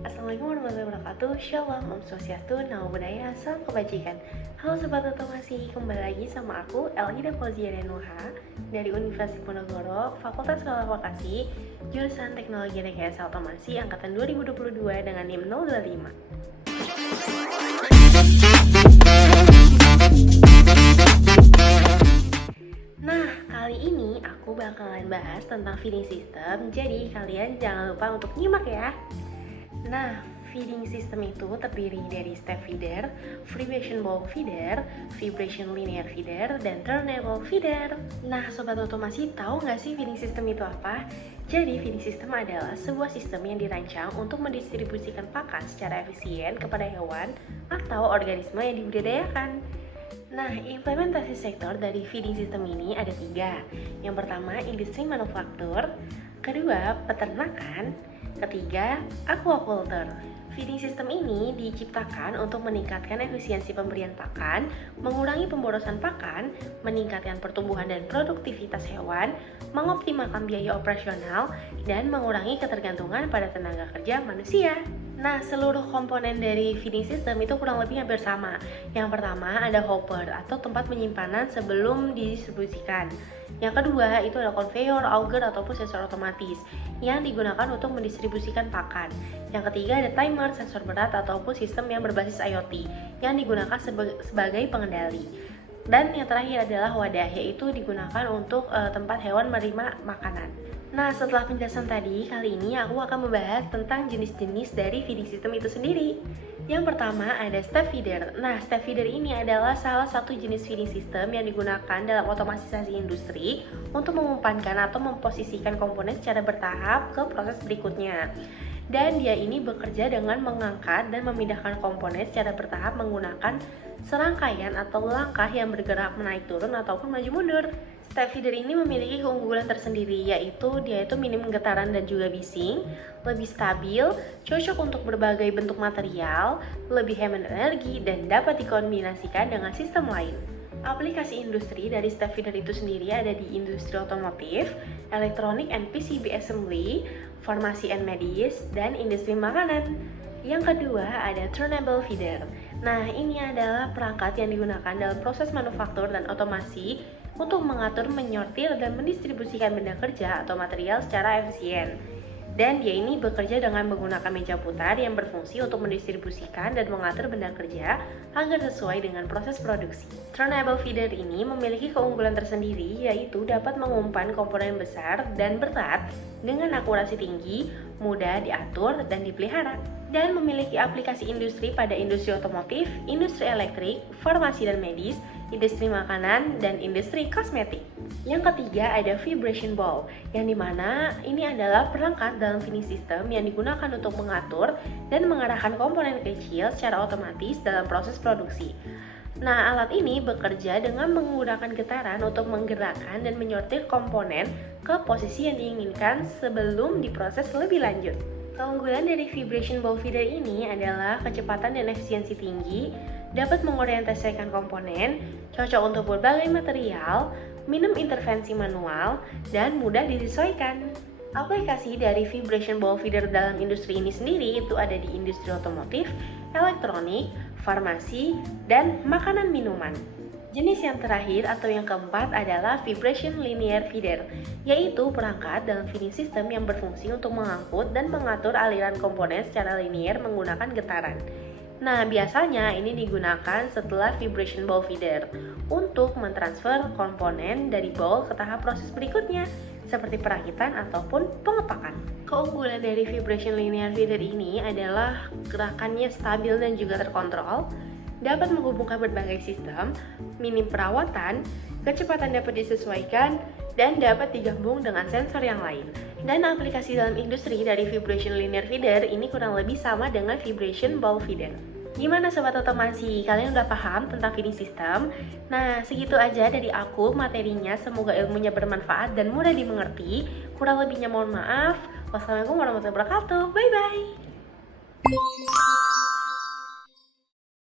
Assalamualaikum warahmatullahi wabarakatuh. Shalom, Om Swastiastu, Namo Buddhaya, Salam Kebajikan. Halo Sobat Otomasi, kembali lagi sama aku Elgida Fauzia Denuha dari Universitas Diponegoro, Fakultas Vokasi, jurusan Teknologi Rekayasa Otomasi Angkatan 2022 dengan NIM 025. Nah, kali ini aku bakalan bahas tentang feeding system, jadi kalian jangan lupa untuk nyimak ya. Nah, feeding system itu terdiri dari step feeder, vibration bulk feeder, vibration linear feeder, dan turnable feeder. Nah, Sobat Otomasi tahu nggak sih feeding system itu apa? Jadi, feeding system adalah sebuah sistem yang dirancang untuk mendistribusikan pakan secara efisien kepada hewan atau organisme yang dibudidayakan. Nah, implementasi sektor dari feeding system ini ada 3. Yang pertama, industri manufaktur. Kedua, peternakan. Ketiga, aquaculture. Feeding system ini diciptakan untuk meningkatkan efisiensi pemberian pakan, mengurangi pemborosan pakan, meningkatkan pertumbuhan dan produktivitas hewan, mengoptimalkan biaya operasional, dan mengurangi ketergantungan pada tenaga kerja manusia. Nah, seluruh komponen dari feeding system itu kurang lebih hampir sama. Yang pertama ada hopper atau tempat penyimpanan sebelum didistribusikan. Yang kedua itu ada conveyor, auger ataupun sensor otomatis yang digunakan untuk mendistribusikan pakan. Yang ketiga ada timer, sensor berat ataupun sistem yang berbasis IoT yang digunakan sebagai pengendali. Dan yang terakhir adalah wadah, yaitu digunakan untuk tempat hewan menerima makanan. Nah, setelah penjelasan tadi, kali ini aku akan membahas tentang jenis-jenis dari feeding system itu sendiri. Yang pertama ada step feeder. Nah, step feeder ini adalah salah satu jenis feeding system yang digunakan dalam otomatisasi industri untuk mengumpankan atau memposisikan komponen secara bertahap ke proses berikutnya. Dan dia ini bekerja dengan mengangkat dan memindahkan komponen secara bertahap menggunakan serangkaian atau langkah yang bergerak menaik turun ataupun maju mundur. Step feeder ini memiliki keunggulan tersendiri, yaitu dia itu minim getaran dan juga bising, lebih stabil, cocok untuk berbagai bentuk material, lebih hemat energi, dan dapat dikombinasikan dengan sistem lain. Aplikasi industri dari step feeder itu sendiri ada di industri otomotif, elektronik and PCB assembly, farmasi and medis, dan industri makanan. Yang kedua ada turnable feeder. Nah, ini adalah perangkat yang digunakan dalam proses manufaktur dan otomasi untuk mengatur, menyortir, dan mendistribusikan benda kerja atau material secara efisien. Dan dia ini bekerja dengan menggunakan meja putar yang berfungsi untuk mendistribusikan dan mengatur benda kerja agar sesuai dengan proses produksi. Turnable feeder ini memiliki keunggulan tersendiri, yaitu dapat mengumpan komponen besar dan berat dengan akurasi tinggi, mudah diatur dan dipelihara, dan memiliki aplikasi industri pada industri otomotif, industri elektrik, farmasi dan medis, industri makanan, dan industri kosmetik. Yang ketiga ada vibration ball, yang dimana ini adalah perangkat dalam feeding system yang digunakan untuk mengatur dan mengarahkan komponen kecil secara otomatis dalam proses produksi. Nah, alat ini bekerja dengan menggunakan getaran untuk menggerakkan dan menyortir komponen ke posisi yang diinginkan sebelum diproses lebih lanjut. Keunggulan dari vibration ball feeder ini adalah kecepatan dan efisiensi tinggi, dapat mengorientasikan komponen, cocok untuk berbagai material, minim intervensi manual, dan mudah disesuaikan. Aplikasi dari vibration ball feeder dalam industri ini sendiri itu ada di industri otomotif, elektronik, farmasi, dan makanan minuman. Jenis yang terakhir atau yang keempat adalah vibration linear feeder, yaitu perangkat dalam feeding system yang berfungsi untuk mengangkut dan mengatur aliran komponen secara linear menggunakan getaran. Nah, biasanya ini digunakan setelah vibration ball feeder untuk mentransfer komponen dari ball ke tahap proses berikutnya, seperti perakitan ataupun pengepakan. Keunggulan dari vibration linear feeder ini adalah gerakannya stabil dan juga terkontrol, dapat menghubungkan berbagai sistem, minim perawatan, kecepatan dapat disesuaikan, dan dapat digabung dengan sensor yang lain. Dan aplikasi dalam industri dari vibration linear feeder ini kurang lebih sama dengan vibration ball feeder. Gimana Sobat Otomasi? Kalian udah paham tentang feeding system? Nah, segitu aja dari aku materinya. Semoga ilmunya bermanfaat dan mudah dimengerti. Kurang lebihnya mohon maaf. Wassalamualaikum warahmatullahi wabarakatuh. Bye-bye.